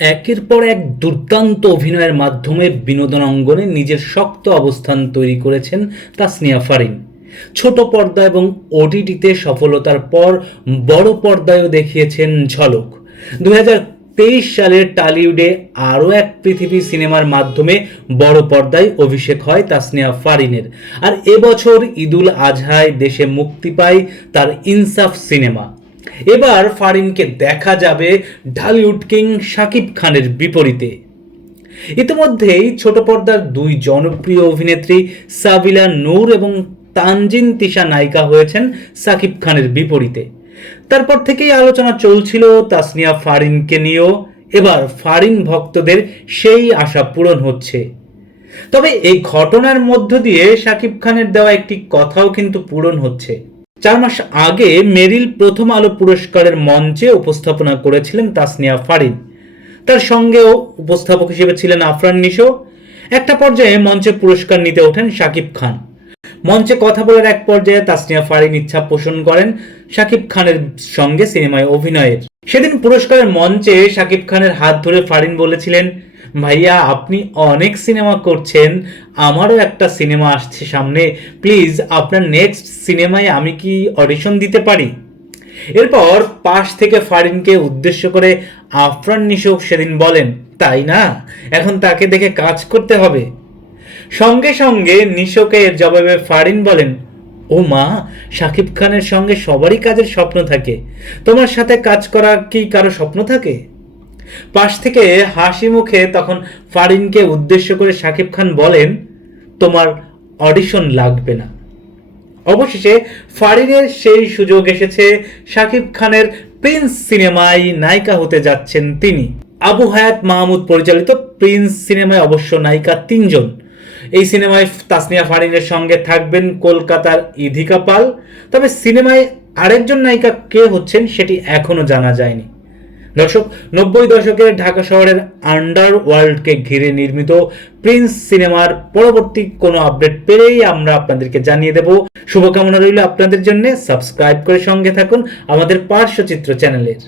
একের পর এক দুর্দান্ত অভিনয়ের মাধ্যমে বিনোদন অঙ্গনে নিজের শক্ত অবস্থান তৈরি করেছেন তাসনিয়া ফারিন। ছোট পর্দা এবং ওটিটিতে সফলতার পর বড় পর্দায়ও দেখিয়েছেন ঝলক। 2023 সালের টলিউডে আরও এক পৃথিবী সিনেমার মাধ্যমে বড় পর্দায় অভিষেক হয় তাসনিয়া ফারিনের। আর এবছর ঈদুল আজহায় দেশে মুক্তি পায় তার ইনসাফ সিনেমা। এবার ফারিনকে দেখা যাবে ঢালিউড কিং শাকিব খানের বিপরীতে। ইতিমধ্যেই ছোট পর্দার দুই জনপ্রিয় অভিনেত্রী সাবিলা নূর এবং তানজিন তিশা নায়িকা হয়েছেন শাকিব খানের বিপরীতে। তারপর থেকেই আলোচনা চলছিল তাসনিয়া ফারিনকে নিয়েও। এবার ফারিন ভক্তদের সেই আশা পূরণ হচ্ছে। তবে এই ঘটনার মধ্য দিয়ে শাকিব খানের দেওয়া একটি কথাও কিন্তু পূরণ হচ্ছে। 4 মাস আগে মেরিল প্রথম আলো পুরস্কারের মঞ্চে উপস্থাপনা করেছিলেন তাসনিয়া ফারিন। তার সঙ্গেও উপস্থাপক হিসেবে ছিলেন আফরান নিশো। একটা পর্যায়ে মঞ্চে পুরস্কার নিতে ওঠেন শাকিব খান। মঞ্চে কথা বলার এক পর্যায়ে তাসনিয়া ফারিন ইচ্ছা পোষণ করেন শাকিব খানের সঙ্গে সিনেমায় অভিনয়ের। সেদিন পুরস্কারের মঞ্চে শাকিব খানের হাত ধরে ফারিন বলেছিলেন, ভাইয়া আপনি অনেক সিনেমা করছেন, আমারও একটা সিনেমা আসছে সামনে, প্লিজ আপনার নেক্সট সিনেমায় আমি কি অডিশন দিতে পারি? এরপর পাশ থেকে ফারিনকে উদ্দেশ্য করে আফরান নিশো সেদিন বলেন, তাই না, এখন তাকে দেখে কাজ করতে হবে। সঙ্গে সঙ্গে নিশোকে এর জবাবে ফারিন বলেন, ও মা, শাকিব খানের সঙ্গে সবারই কাজের স্বপ্ন থাকে, তোমার সাথে কাজ করা কি কারো স্বপ্ন থাকে? পাশ থেকে হাসি মুখে তখন ফারিনকে উদ্দেশ্য করে শাকিব খান বলেন, তোমার অডিশন লাগবে না। অবশেষে ফারিনের সেই সুযোগ এসেছে। শাকিব খানের প্রিন্স সিনেমায় নায়িকা হতে যাচ্ছেন তিনি। আবু হায়াত মাহমুদ পরিচালিত প্রিন্স সিনেমায় অবশ্য নায়িকা 3 জন। এই সিনেমায় তাসনিয়া ফারিনের সঙ্গে থাকবেন কলকাতার ইধিকা পাল। তবে সিনেমায় আরেকজন নায়িকা কে হচ্ছেন সেটি এখনো জানা যায়নি। দর্শক, 90 দশকের ঢাকা শহরের আন্ডারওয়ার্ল্ডকে ঘিরে নির্মিত প্রিন্স সিনেমার পরবর্তী কোনো আপডেট পেলেই আমরা আপনাদেরকে জানিয়ে দেব। শুভকামনা রইল আপনাদের জন্য। সাবস্ক্রাইব করে সঙ্গে থাকুন আমাদের পার্শ্বচিত্র চ্যানেলের।